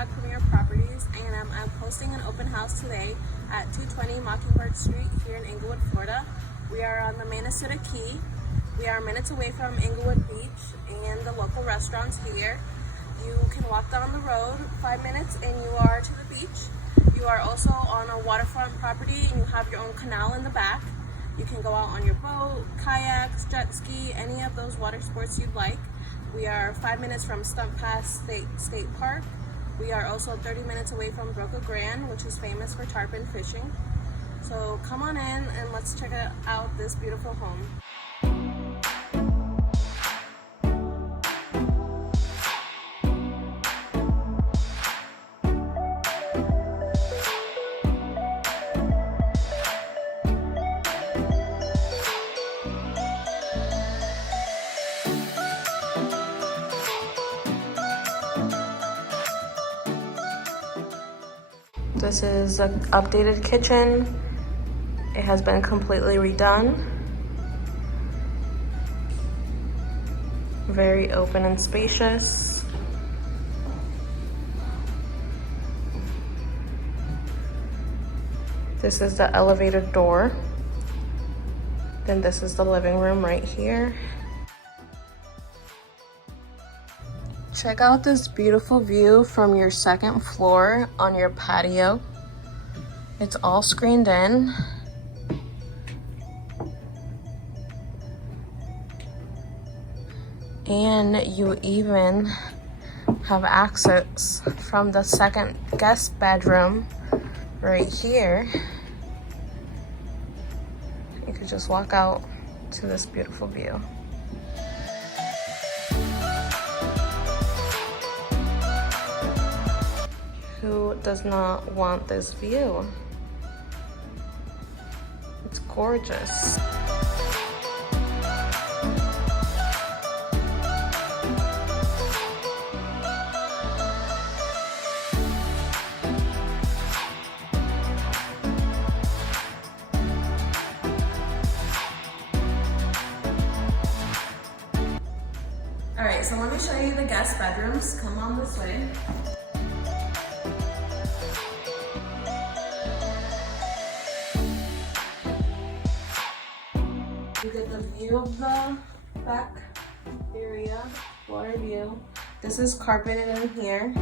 Peacock Premier Properties, and I'm hosting an open house today at 220 Mockingbird Street here in Englewood, Florida. We are on the Manasota Key. We are minutes away from Englewood Beach and the local restaurants here. You can walk down the road 5 minutes and you are to the beach. You are also on a waterfront property and you have your own canal in the back. You can go out on your boat, kayaks, jet ski, any of those water sports you'd like. We are 5 minutes from Stunt Pass State Park. We are also 30 minutes away from Broca Grand, which is famous for tarpon fishing. So come on in and let's check out this beautiful home. This is an updated kitchen. It has been completely redone. Very open and spacious. This is the elevated door. Then this is the living room right here. Check out this beautiful view from your second floor on your patio. It's all screened in. And you even have access from the second guest bedroom right here. You could just walk out to this beautiful view. Who does not want this view? It's gorgeous. All right, so let me show you the guest bedrooms. Come on this way. You get the view of the back area, water view. This is carpeted in here.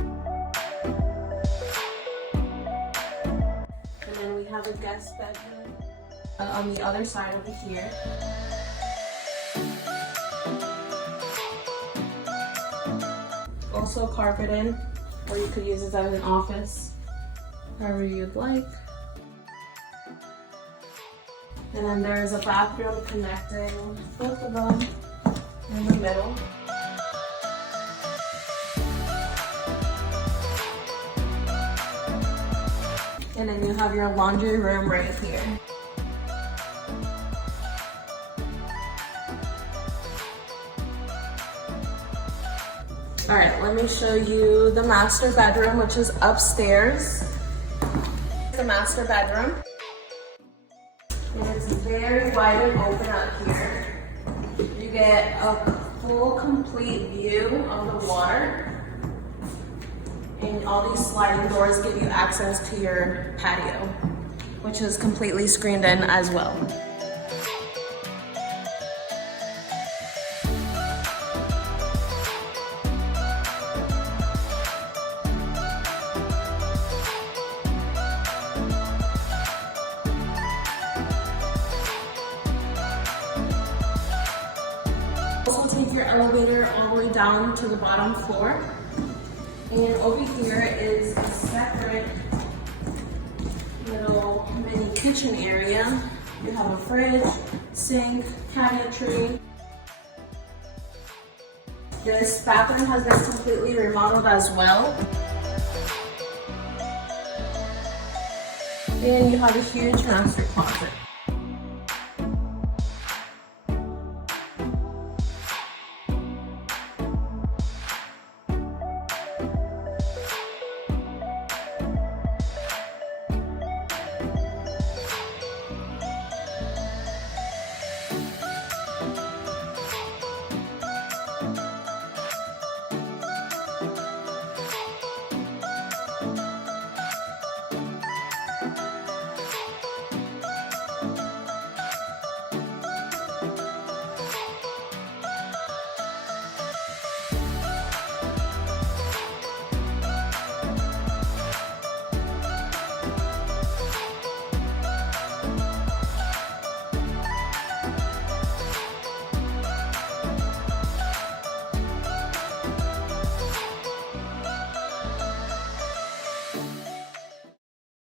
And then we have a guest bedroom on the other side over here. Also carpeted, or you could use this as an office, however you'd like. And then there's a bathroom connecting both of them in the middle. And then you have your laundry room right here. All right, let me show you the master bedroom, which is upstairs. The master bedroom. And it's very wide and open up here. You get a full, complete view of the water. And all these sliding doors give you access to your patio, which is completely screened in as well. Also take your elevator all the way down to the bottom floor. And over here is a separate little mini kitchen area. You have a fridge, sink, cabinetry. This bathroom has been completely remodeled as well. And you have a huge master closet.